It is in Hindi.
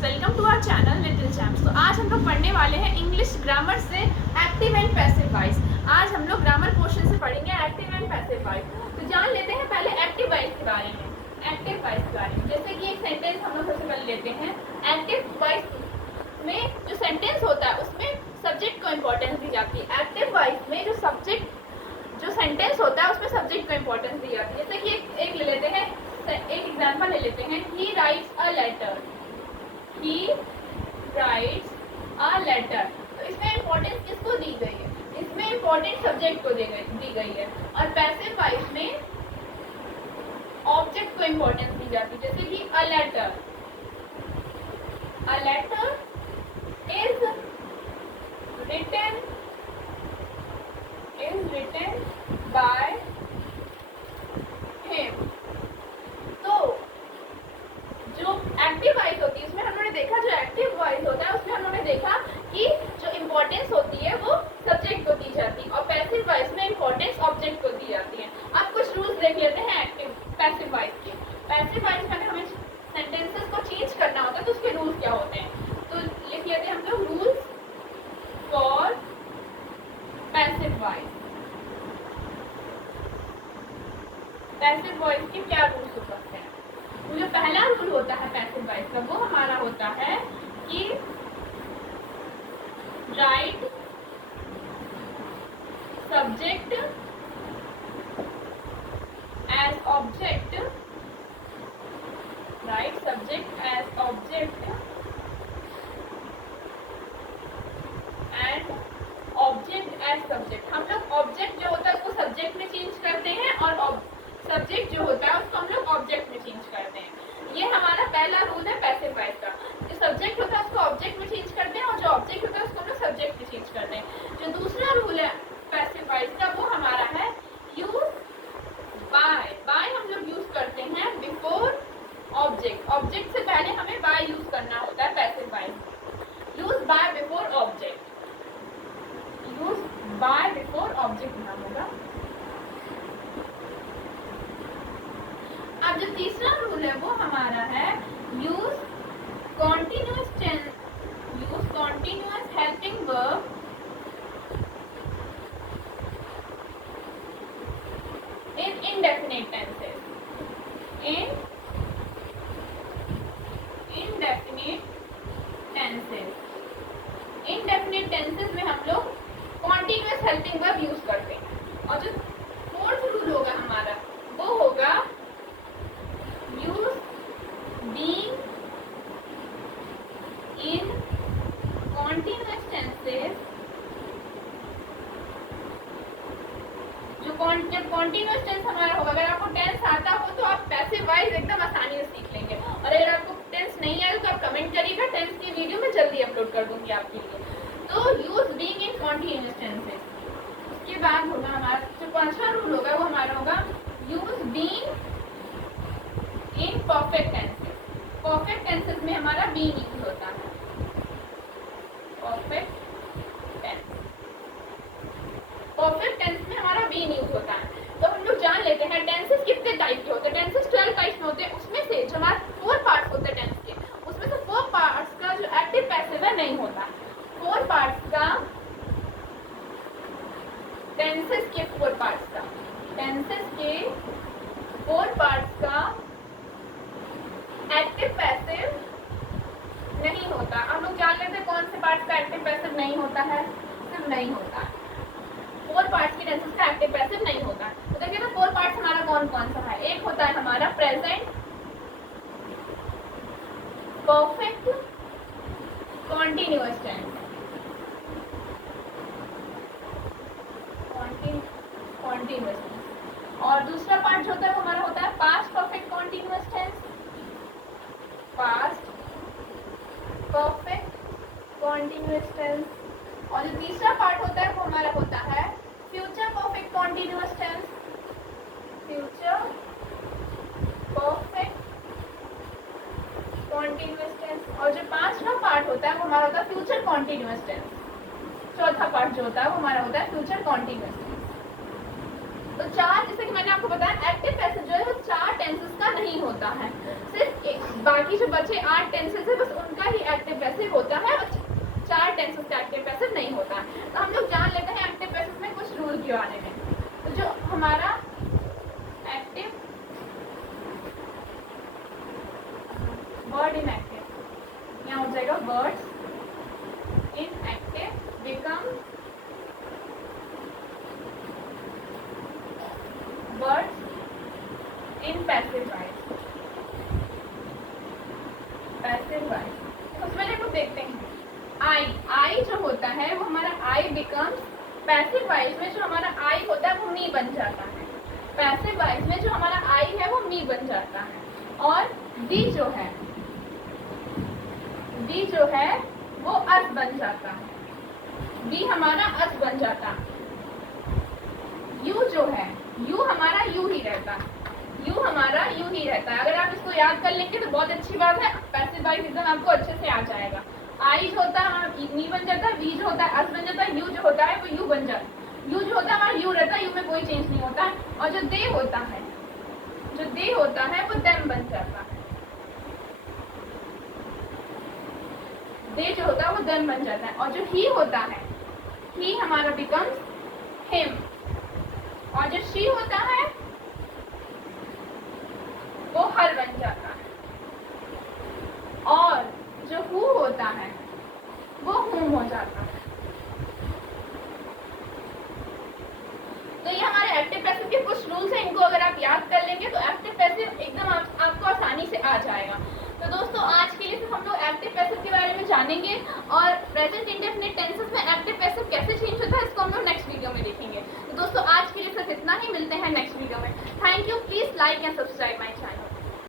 Friends, welcome to our channel little champs. तो आज हम लोग पढ़ने वाले हैं इंग्लिश ग्रामर से एक्टिव एंड पैसिव वॉइस। आज हम लोग ग्रामर पोर्शन से पढ़ेंगे एक्टिव एंड पैसिव वॉइस। तो जान लेते हैं पहले एक्टिव वॉइस के बारे में। एक्टिव वॉइस के बारे में जैसे कि एक सेंटेंस हम लोग सबसे पहले लेते हैं। एक्टिव वॉइस में जो सेंटेंस होता है उसमें सब्जेक्ट को इम्पोर्टेंस दी जाती है। एक्टिव वॉइस में जो सेंटेंस होता है उसमें सब्जेक्ट को इम्पोर्टेंस दी जाती है। जैसे कि एक ले लेते हैं, एक एग्जाम्पल ले लेते हैं। He writes a letter. He writes a letter। तो इसमें इम्पोर्टेंस किसको दी गई है? इसमें इम्पोर्टेंस सब्जेक्ट को दी गई है। और पैसिव वॉइस में ऑब्जेक्ट को इम्पोर्टेंस दी जाती है। जैसे कि a letter is written by him। तो जो एक्टिव वॉइस होती है उसमें हमने देखा, जो एक्टिव वॉइस होता है उसमें हमने देखा कि जो इम्पोर्टेंस होती है वो सब्जेक्ट को दी जाती है और पैसिव वॉइस में इम्पोर्टेंस ऑब्जेक्ट को दी जाती है। अब कुछ रूल्स देख लेते हैं पैसिव वॉइस के। पैसिव वॉइस में हमें सेंटेंसेस को चेंज करना होता है तो उसके रूल्स क्या होते हैं, तो लिख लेते हैं हम लोग rules for passive voice. Passive voice के क्या रूल्स हो सकते हैं? जो पहला रूल होता है पैसिव वॉइस का वो हमारा होता है कि write subject as object. Write subject as object and object as subject. हम लोग ऑब्जेक्ट जो होता है उसको सब्जेक्ट में चेंज करते हैं और सब्जेक्ट जो होता है उसको हम लोग ऑब्जेक्ट में चेंज करते हैं। ये हमारा पहला रूल है पैसिव वॉइस का। जो सब्जेक्ट होता है उसको ऑब्जेक्ट में चेंज करते हैं और जो ऑब्जेक्ट होता है उसको हम लोग सब्जेक्ट में चेंज करते हैं। जो दूसरा रूल है पैसिव वॉइस का वो हमारा है यूज बाय। बाय हम लोग यूज करते हैं बिफोर ऑब्जेक्ट। ऑब्जेक्ट से पहले हमें बाय यूज करना होता है passive voice. Use by before object. Use by before object नाम होगा। अब जो तीसरा रूल है वो हमारा है use continuous helping verb in indefinite tenses. Indefinite tenses में हम लोग कॉन्टिन्यूअस हेल्पिंग वर्ब यूज करते हैं। और जो फोर्थ रूल होगा हमारा वो होगा use being in continuous tenses। जब कॉन्टिन्यूअस टेंस हमारा होगा, अगर आपको टेंस आता हो तो आप पैसिव वॉइस एकदम आसानी से सीख लेंगे। और अगर आपको टेंस नहीं आए तो आप कमेंट करिएगा, टेंस की वीडियो मैं जल्दी अपलोड कर दूंगी आपके लिए। तो use being in continuous tenses. उसके बाद होगा हमारा जो पांचवा रूल होगा वो हमारा होगा use being in perfect tenses. Perfect tenses में हमारा बीइंग यूज होता है। परफेक्ट टेंस में हमारा बीइंग यूज होता है। तो हम लोग जान लेते हैं टेंसेस कितने टाइप के होते हैं। टेंसेस 12 टाइप में होते हैं। उसमें से जो हमारे 4 पार्ट्स होते हैं टेंस के, उसमें से 4 पार्ट्स का जो एक्टिव पैसिव है नहीं होता। 4 पार्ट्स का टेंसेस के 4 पार्ट्स का एक्टिव पैसिव नहीं होता। हम लोग जान लेते हैं कौन से पार्ट्स का एक्टिव पैसिव नहीं होता है। सिर्फ नहीं होता, 4 पार्ट्स के टेंसेस का एक्टिव पैसिव नहीं होता। तो देखिए ना 4 पार्ट्स हमारा कौन कौन सा है। एक होता है हमारा प्रेजेंट, परफेक्ट, कॉन्टिन्यूअस टेंस। और दूसरा पार्ट जो होता है वो हमारा होता है past perfect continuous tense. Past perfect continuous tense. और जो तीसरा पार्ट होता है वो हमारा होता है future perfect continuous tense. Future perfect continuous tense. और जो पांचवा पार्ट होता है वो हमारा होता है फ्यूचर कॉन्टिन्यूअस टेंस। चौथा पार्ट जो होता है वो हमारा होता है फ्यूचर कॉन्टिन्यूअस टेंस। तो 4, जैसे कि मैंने आपको बताया एक्टिव पैसिव जो है वो 4 टेंसेस का नहीं होता है। सिर्फ बाकी जो बचे 8 टेंसेस है बस उनका ही एक्टिव पैसिव होता है और 4 टेंसेस का एक्टिव पैसिव नहीं होता है। तो हम लोग जान लेते हैं एक्टिव पैसिव में कुछ रूल के बारे में। तो जो हमारा एक्टिव वर्ड इन एक्टिव, यहाँ हो जाएगा words in active become words in passive voice. Passive voice उसमें देखो देखते हैं आई जो होता है वो हमारा आई बिकम्स, पैसिव वॉइस में जो हमारा आई होता है वो मी बन जाता है। पैसिव वॉइस में जो हमारा आई है वो मी बन जाता है। और डी जो है वो अस बन जाता है। डी हमारा अस बन जाता है। यू जो है यू हमारा यू ही रहता है। यू हमारा यू ही रहता है। अगर आप इसको याद कर लेंगे तो बहुत अच्छी बात है, पैसिव वॉइस एकदम आपको अच्छे से आ जाएगा। आई जो होता है हमारा मी बन जाता है, वी जो होता है अस बन जाता है, यू जो होता है वो यू बन जाता है। यू जो होता है हमारा यू रहता है, यू में कोई चेंज नहीं होता है। और जो दे होता है वो देम बन जाता है। दे जो होता है वो देम बन जाता है। और जो ही होता है, ही हमारा बिकम्स हिम। और जो शी होता है वो हर बन जाता है। और जो हु होता है वो हुम हो जाता है। तो ये हमारे एक्टिव पैसिव के कुछ रूल्स हैं, इनको अगर आप याद कर लेंगे तो एक्टिव पैसिव एकदम आपको आसानी से आ जाएगा। तो दोस्तों आज के लिए सिर्फ हम लोग एक्टिव पैसिव के बारे में जानेंगे और प्रेजेंट इंडेफिनिट टेंसेस में एक्टिव पैसिव कैसे चेंज होता है इसको हम लोग नेक्स्ट वीडियो में देखेंगे। तो दोस्तों आज के लिए सिर्फ इतना ही, मिलते हैं नेक्स्ट वीडियो में। Thank you, please like and subscribe my channel.